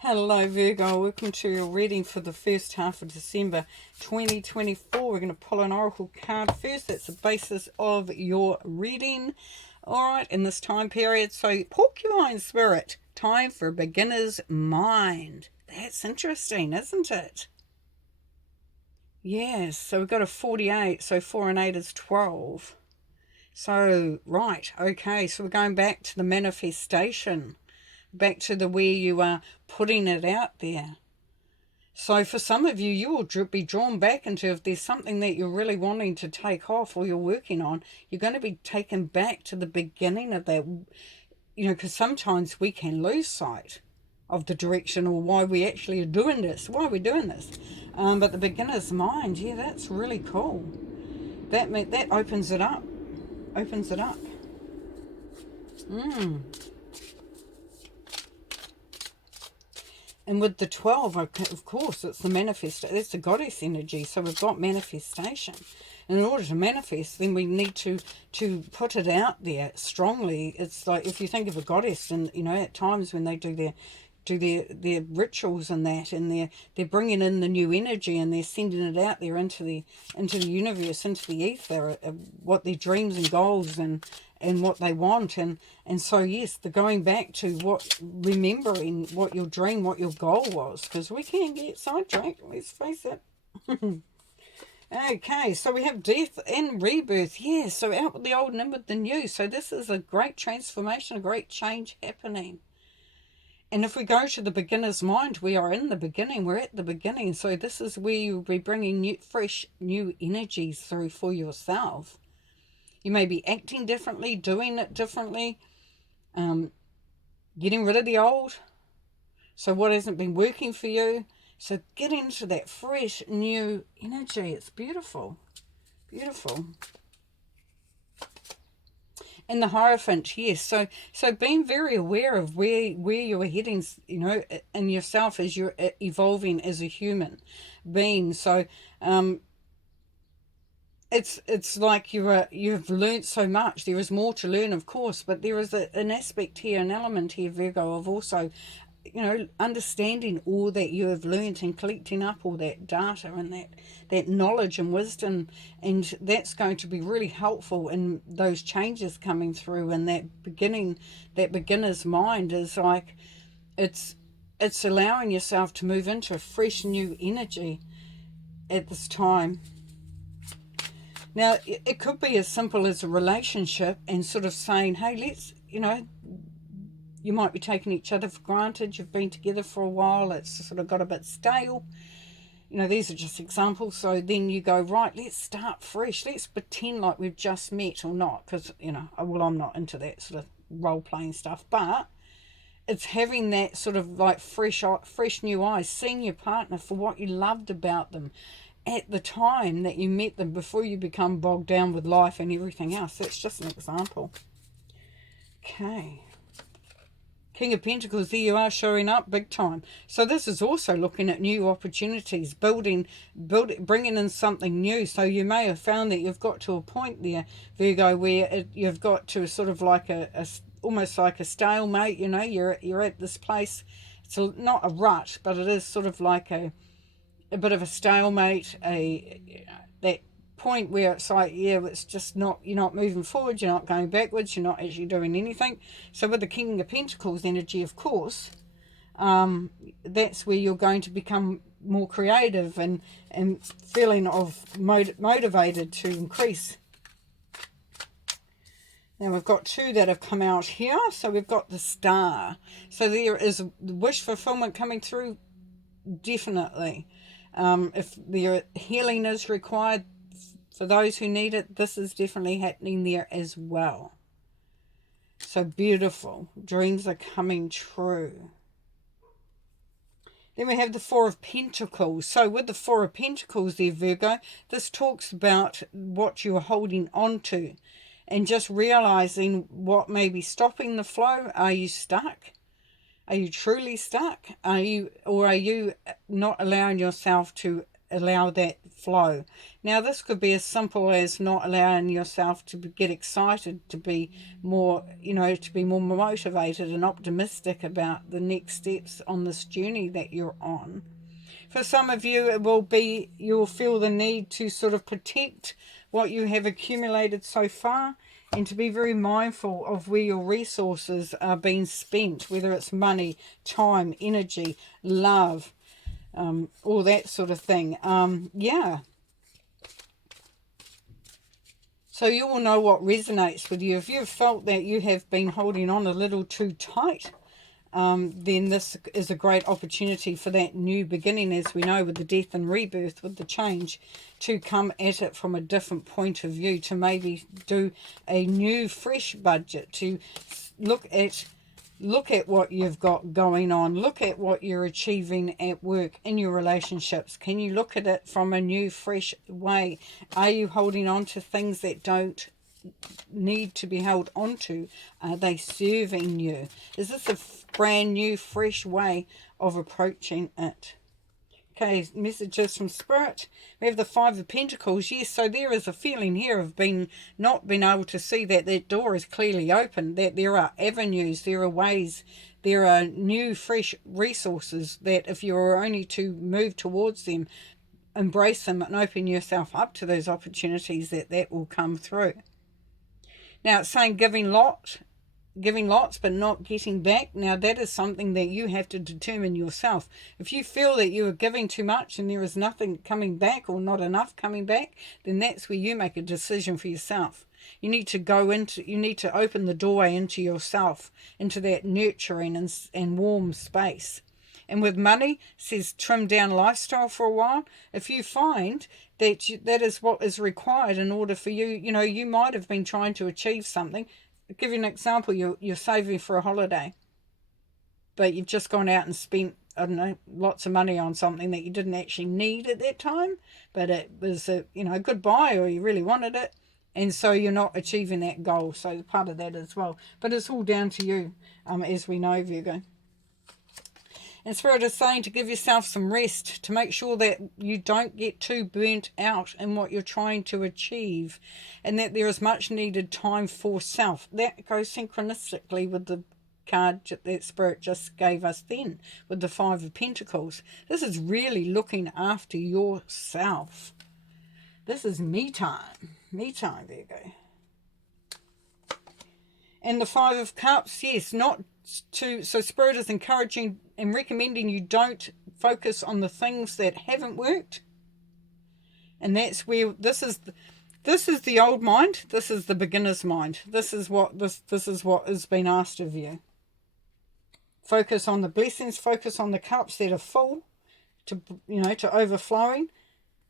Hello Virgo, welcome to your reading for the first half of December 2024. We're going to pull an oracle card first. That's the basis of your reading. Alright, in this time period, so porcupine spirit, time for a beginner's mind. That's interesting, isn't it? Yes, so we've got a 48, so 4 and 8 is 12. So, right, okay, so we're going back to the manifestation. Back to the where you are putting it out there. So for some of you, you will be drawn back into, if there's something that you're really wanting to take off or you're working on, you're going to be taken back to the beginning of that, because sometimes we can lose sight of the direction or why we actually are doing this, but the beginner's mind, yeah, that's really cool. That opens it up. And with the 12, of course, it's the it's the goddess energy. So we've got manifestation. And in order to manifest, then we need to put it out there strongly. It's like if you think of a goddess, and at times when they do their rituals and that, and they're bringing in the new energy and they're sending it out there into the universe, into the ether, what their dreams and goals and what they want, and so yes, the going back to remembering what your dream, what your goal was, because we can get sidetracked, let's face it. Okay, so we have death and rebirth. Yeah, so out with the old and in with the new. So this is a great transformation, a great change happening. And if we go to the beginner's mind, we are in the beginning. We're at the beginning. So this is where you'll be bringing fresh, new energies through for yourself. You may be acting differently, doing it differently, getting rid of the old. So what hasn't been working for you. So get into that fresh, new energy. It's beautiful. Beautiful. And the Hierophant, yes. So being very aware of where you are heading, in yourself as you're evolving as a human being. So it's like you've learned so much. There is more to learn, of course, but there is an aspect here, an element here, Virgo, of also understanding all that you have learned and collecting up all that data and that knowledge and wisdom, and that's going to be really helpful in those changes coming through. And that beginner's mind is like it's allowing yourself to move into a fresh new energy at this time. Now, it could be as simple as a relationship and sort of saying, hey, let's, you might be taking each other for granted. You've been together for a while. It's sort of got a bit stale. These are just examples. So then you go, right, let's start fresh. Let's pretend like we've just met or not. Because, I'm not into that sort of role-playing stuff. But it's having that sort of like fresh new eyes, seeing your partner for what you loved about them at the time that you met them, before you become bogged down with life and everything else. That's just an example. Okay. King of Pentacles, there you are, showing up big time. So this is also looking at new opportunities, bringing in something new. So you may have found that you've got to a point there, Virgo, where you've got to sort of like almost like a stalemate. You're at this place. It's not a rut, but it is sort of like a bit of a stalemate, that point where it's like, yeah, it's just not, you're not moving forward, you're not going backwards, you're not actually doing anything. So with the King of Pentacles energy, of course, that's where you're going to become more creative and feeling of motivated to increase. Now we've got two that have come out here. So we've got the Star. So there is wish fulfillment coming through, definitely. If the healing is required for those who need it, this is definitely happening there as well. So beautiful. Dreams are coming true. Then we have the Four of Pentacles. So with the Four of Pentacles there, Virgo, this talks about what you are holding on to and just realizing what may be stopping the flow. Are you stuck? Are you truly stuck? Are you not allowing yourself to allow that flow. Now this could be as simple as not allowing yourself to get excited, to be more, to be more motivated and optimistic about the next steps on this journey that you're on. For some of you, it will be, you'll feel the need to sort of protect what you have accumulated so far, and to be very mindful of where your resources are being spent, whether it's money, time, energy, love, all that sort of thing. Yeah. So you will know what resonates with you. If you've felt that you have been holding on a little too tight, then this is a great opportunity for that new beginning, as we know, with the death and rebirth, with the change, to come at it from a different point of view, to maybe do a new, fresh budget, to look at what you've got going on, look at what you're achieving at work, in your relationships. Can you look at it from a new, fresh way? Are you holding on to things that don't need to be held onto? Are they serving you? Is this a brand new, fresh way of approaching it? Okay, messages from Spirit. We have the Five of Pentacles. Yes, so there is a feeling here of not being able to see that door is clearly open, that there are avenues, there are ways, there are new, fresh resources that if you're only to move towards them, embrace them and open yourself up to those opportunities, that will come through. Now it's saying giving lots but not getting back. Now that is something that you have to determine yourself. If you feel that you are giving too much and there is nothing coming back, or not enough coming back, then that's where you make a decision for yourself. You need to open the doorway into yourself, into that nurturing and warm space. And with money, it says trim down lifestyle for a while. If you find that that is what is required in order for you, you might have been trying to achieve something. I'll give you an example. You're saving for a holiday, but you've just gone out and spent, I don't know, lots of money on something that you didn't actually need at that time, but it was a good buy, or you really wanted it, and so you're not achieving that goal. So part of that as well. But it's all down to you, as we know, Virgo. And Spirit is saying to give yourself some rest, to make sure that you don't get too burnt out in what you're trying to achieve, and that there is much needed time for self. That goes synchronistically with the card that Spirit just gave us then, with the Five of Pentacles. This is really looking after yourself. This is me time. Me time, Virgo. And the Five of Cups, yes, so Spirit is encouraging and recommending you don't focus on the things that haven't worked. And that's where this is the old mind, this is the beginner's mind. This is what has been asked of you. Focus on the blessings, focus on the cups that are full, to overflowing.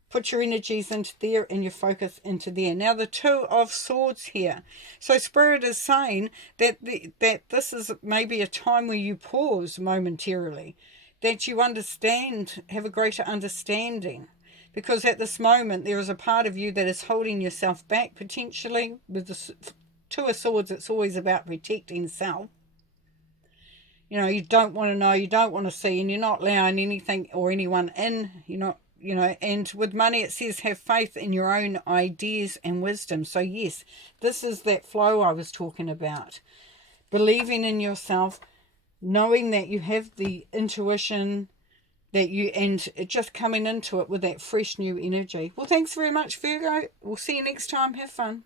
Put your energies into there and your focus into there. Now the Two of Swords here. So Spirit is saying that this is maybe a time where you pause momentarily, that you understand, have a greater understanding. Because at this moment there is a part of you that is holding yourself back, potentially. With the Two of Swords, it's always about protecting self. You don't want to know, you don't want to see, and you're not allowing anything or anyone in. And with money it says have faith in your own ideas and wisdom. So yes, this is that flow I was talking about. Believing in yourself, knowing that you have the intuition, and just coming into it with that fresh new energy. Well, thanks very much, Virgo. We'll see you next time. Have fun.